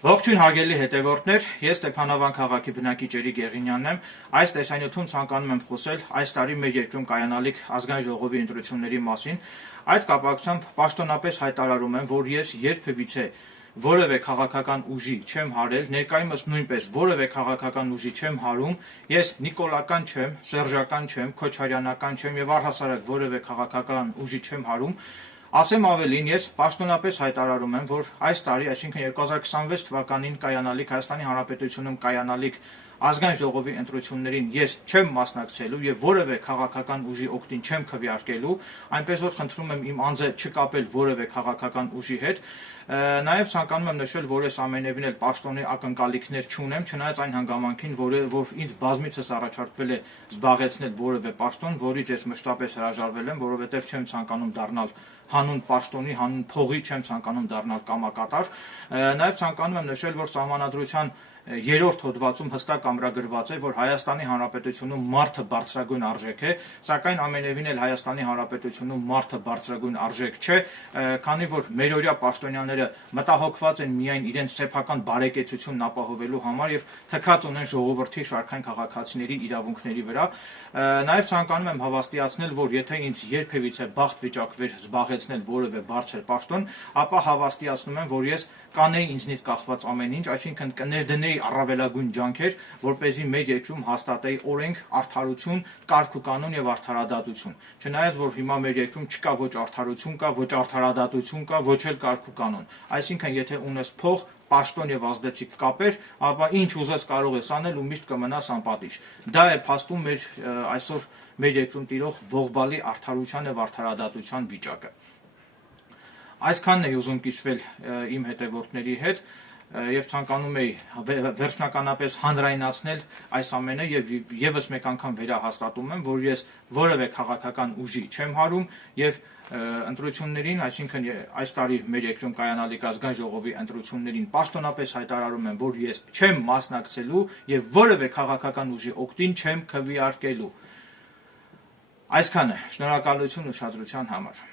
Ողջույն հարգելի հետևորդներ, ես Ստեփանավան քաղաքի բնակիչ Էրիկ Եղինյանն եմ։ Այս տեսանյութում ցանկանում եմ խոսել այս տարի մեր երկրում կայանալիք ազգային ժողովի ընտրությունների մասին։ Այդ կապակցությամբ պաշտոնապես հայտարարում եմ, որ ես երբևիցե որևէ քաղաքական ուժի չեմ հարել, ներկայումս նույնպես որևէ քաղաքական ուժի չեմ հարում, ես նիկոլական չեմ, սերժական չեմ, քոչարյանական չեմ եւ առհասարակ որևէ քաղաքական ուժի չեմ հարում։ Ասեմ ավելին, ես պաշտոնապես հայտարարում եմ, որ այս տարի, այսինքն 2026 թվականին կայանալիք Հայաստանի Հանրապետությունում կայանալիք ազգային ժողովի ընտրություններին ես չեմ մասնակցելու եւ որևէ քաղաքական ուժի օգտին չեմ քվեարկելու, այնպես որ խնդրում եմ իմ անձը չկապել որևէ քաղաքական ուժի հետ։ Նաեւ ցանկանում եմ նշել, որ ես ամենևին էլ պաշտոնի ակնկալիքներ չունեմ, չնայած այն հանգամանքին, որ ինձ բազմիցս առաջարկվել է զբաղեցնել որևէ պաշտոն, որից ես մշտապես հրաժարվել եմ, որովհետեւ չեմ ցանկանում դառնալ հանուն պաշտոնի, հանուն փողի չեմ ցանկանում դառնալ կամակատար։ Նաև ցանկանում եմ նշել, որ Սահմանադրության 3-րդ հոդվածում հստակ ամրագրված է, որ Հայաստանի Հանրապետությունում մարդը բարձրագույն արժեք է, սակայն ամենևին էլ Հայաստանի Հանրապետությունում մարդը բարձրագույն արժեք չէ, քանի որ մերօրյա պաշտոնյաները մտահոգված են միայն իրենց սեփական բարեկեցությունն ապահովելու համար եւ թքած ունեն ժողովրդի շարքային քաղաքացիների իրավունքների վրա։ Նաև ցանկանում եմ հավաստիացնել, որ եթե ինձ երբևիցե բախտ վիճակվեր զբաղեցնել որևէ բարձր պաշտոն, ապա հավաստիացնում եմ, որ ես կանեի ինձնից կախված ամեն ինչ, այսինքն կներդնեի առավելագույն ջանքեր, որպեսզի մեր երկրում հաստատեի օրենք, արդարություն, կարգ ու կանոն եւ արդարադատություն։ Չնայած որ հիմա մեր երկրում չկա ոչ արդարություն կա, ոչ արդարադատություն կա, ոչ էլ կարգ ու կանոն։ Այսինքն եթե ունես փող, պաշտոն եւ ազդեցիկ կապեր, ապա ինչ ուզես կարող ես անել ու միշտ կմնաս անպատիժ։ Դա է փաստում մեր այսօր մեր երկրում տիրող ողբալի արդարության եւ արդարադատության վիճակը։ Այսքանն է ուզում կիսվել իմ հետևորդների հետ եւ ցանկանում էի վերջնականապես հանրայնացնել այս ամենը եւ եւս մեկ անգամ վերահաստատում եմ, որ ես որևէ քաղաքական ուժի չեմ հարում եւ ընտրություններին, այսինքն այս տարի մեր երկրում կայանալիք ազգային ժողովի ընտրություններին պաշտոնապես հայտարարում եմ, որ ես չեմ մասնակցելու եւ որևէ քաղաքական ուժի օգտին չեմ քվեարկելու։ Այսքանը, շնորհակալություն ուշադրության համար։